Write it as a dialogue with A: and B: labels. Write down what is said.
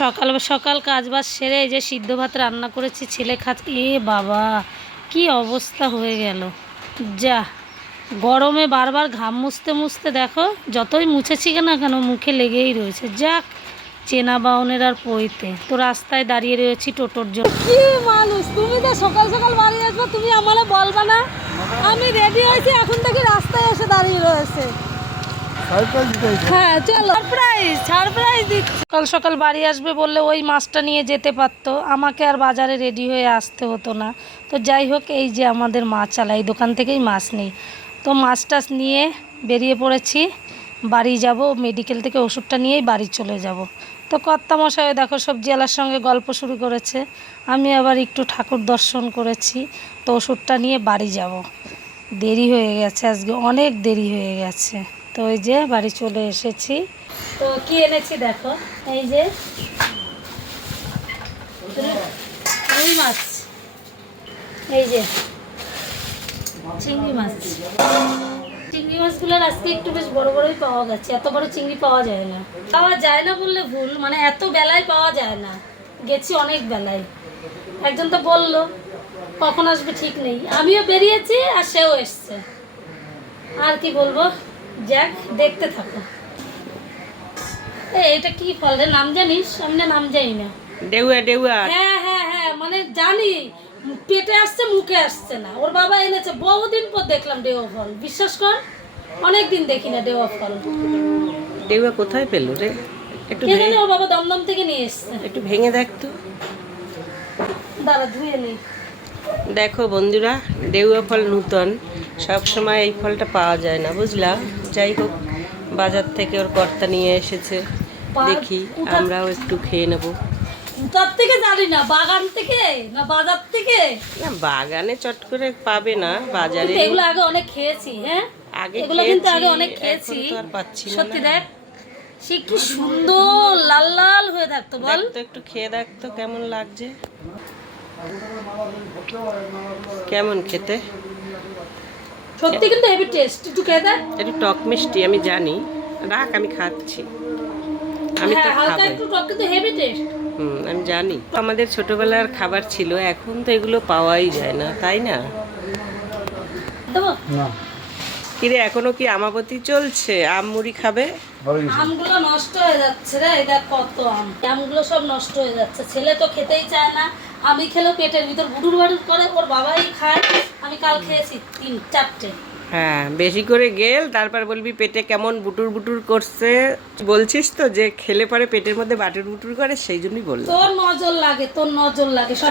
A: সকাল সকাল কাজ বাজ সেরে যে সিদ্ধ ভাত রান্না করেছি, ছেলে খাচ্ছে এ বাবা, কি অবস্থা হয়ে গেল। যা, গরমে বারবার ঘাম মুছতে মুছতে দেখো, যতই মুছেছি না কেন মুখে লেগেই রয়েছে। যাক, চেনা বাউনের আর পইতে। তো রাস্তায় দাঁড়িয়ে রয়েছি টোটোর জন্য। কি মানুষ, তুমি তো সকাল সকাল বাড়ি আসবে, তুমি আমাকে বলবা না? আমি রেডি হয়েছি, এখন থেকে রাস্তায় এসে দাঁড়িয়ে রয়েছে। হ্যাঁ চলো। সারপ্রাইজ সারপ্রাইজ সকাল সকাল বাড়ি আসবে বললে ওই মাছটা নিয়ে যেতে পারতো। আমাকে আর বাজারে রেডি হয়ে আসতে হতো না। তো যাই হোক, এই যে আমাদের মাছ আলা, এই দোকান থেকেই মাছ নেই। তো মাছ টাছ নিয়ে বেরিয়ে পড়েছি। বাড়ি যাব মেডিকেল থেকে ওষুধটা নিয়েই বাড়ি চলে যাব। তো কর্তামশাই দেখো সবজিওয়ালার সঙ্গে গল্প শুরু করেছে। আমি আবার একটু ঠাকুর দর্শন করেছি। তো ওষুধটা নিয়ে বাড়ি যাব। দেরি হয়ে গেছে আজকে, অনেক দেরি হয়ে গেছে। তো ওই যে বাড়ি চলে এসেছি। তো কি এনেছি দেখো? এই যে রুই মাছ। এই যে চিংড়ি মাছ। চিংড়ি মাছগুলোর আজকে একটু বেশ বড় বড়ই পাওয়া গেছে। এত বড় চিংড়ি পাওয়া যায় না। পাওয়া যায় না বললে ভুল মানে এত বেলায় পাওয়া যায় না। গেছি অনেক বেলায়। একজন তো বলল, কখন আসবে ঠিক নেই। আমিও বেরিয়েছি আর সেও এসছে। আর কি বলব? যাক দেখতে থাকো। এটা কি ফল রে? নাম জানিস? আমি না নাম জানি না।
B: ডেউয়া ডেউয়া।
A: হ্যাঁ হ্যাঁ হ্যাঁ মানে জানি। পেটে আসছে মুখে আসছে না। ওর বাবা এনেছে বহুদিন পর দেখলাম ডেওয়া ফল। বিশ্বাস কর অনেক দিন দেখি না ডেওয়া ফল।
B: ডেউয়া কোথায় পেল রে? একটু
A: কে জানি ওর বাবা দমদম থেকে নিয়ে এসছে।
B: একটু ভেঙে দেখ তো।
A: দাঁড়া ধুয়ে নেই
B: দেখো বন্ধুরা ডেউয়া ফল নূতন। সব সময় এই ফলটা পাওয়া যায় না বুঝলা? যাই হোক বাজার থেকে ওর কর্তা নিয়ে এসেছে। দেখি আমরাও একটু খেয়ে নেব।
A: তার থেকে জানি না বাগান থেকে না বাজার থেকে?
B: না বাগানে চট করে পাবে না বাজারে
A: এগুলো আগে অনেক খেয়েছি হ্যাঁ?
B: আগে
A: এগুলো কিন্তু আগে অনেক খেয়েছি। সত্যি দেখ সে কি সুন্দর লাল লাল হয়ে থাকতো বল।
B: তো একটু খেয়ে দেখ তো কেমন লাগছে। কেমন খেতে?
A: সত্যি কিন্তু হেভি টেস্ট একটু খেয়ে দেখ
B: একটু টক মিষ্টি আমি জানি। রাখ আমি খাচ্ছি। আমি তো
A: হ্যাঁ হালকা
B: খাব
A: একটু টক কিন্তু হেভি টেস্ট
B: হুম আমি জানি। আমাদের ছোটবেলার খাবার ছিল এখন তো এগুলো পাওয়াই যায় না তাই না?
A: দেবো?
B: কিরে এখনও কি আমাবতী চলছে? আম মুড়ি খাবে?
A: আমগুলো নষ্ট হয়ে যাচ্ছে রে এটা কত আম? আমগুলো সব নষ্ট হয়ে যাচ্ছে। ছেলে তো খেতেই চায় না। আমি খেলেও পেটের ভিতর বুডুর বাডুর করে ওর বাবাই খায়। আমি কাল খেয়েছি তিন চারটে।
B: হ্যাঁ বেশি করে গেল তারপর বলবি পেটে কেমন বুটুর বুটুর করছে। বলছিস তো যে খেলে পরে পেটের মধ্যে বাটুর বুটুর করে সেই জন্যই বললাম।
A: তোর নজর লাগে তোর নজর লাগে। সব